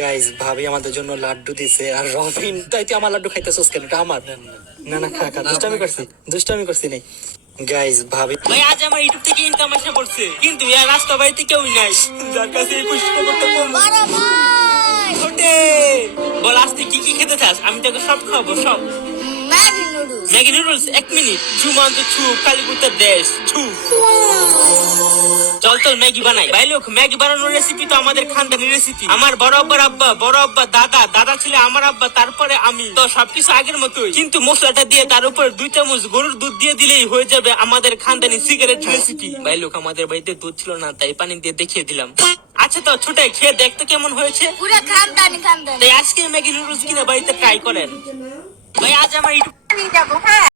Guys ভাবি আমাদের জন্য লাড্ডু দিছে আর রবিন তাই তুই আমার লাড্ডু খাইতেছস কেন? এটা আমার। না না খা খা, দুষ্টামি করছি নেই। গাইস ভাবি ভাই আজ আমার ইউটিউব থেকে ইনকাম আসা পড়ছে, কিন্তু ইয়ার রাস্তা বাড়িতে কেউই নাই, যার কাছে এই পুষ্প করতে বলবো। ছোটে বল আজ তুই কি কি খেতে চাস, আমি তোকে সব খাবো, সব। Maggi noodles 1 minute. ঝুমান্ত ছু কালীপুত্র দেশ ছু। চল চল ম্যাগি বানাই। ভাই লোক, ম্যাগি বানানোর রেসিপি তো আমাদের খানদানি রেসিপি। আমার বড় আব্বার আব্বা, বড় আব্বা দাদা, দাদা ছিল আমার আব্বা, তারপরে আমি, তো সবকিছু আগের মতোই, কিন্তু মশলাটা দিয়ে তার উপর 2 চামচ গরুর দুধ দিয়ে দিলেই হয়ে যাবে আমাদের খানদানি সিগারেট রেসিপি। ভাই লোক, আমাদের বাড়িতে দুধ ছিল না, তাই পানি দিয়ে দেখিয়ে দিলাম। আচ্ছা তো ছোট, খেয়ে দেখতে কেমন হয়েছে। পুরো খানদানি। তাই আজকে ম্যাগি নুডলস কিনে বাড়িতে ট্রাই করেন। ভাই আজ আমার ইউটিউব আমি যাবো, হ্যাঁ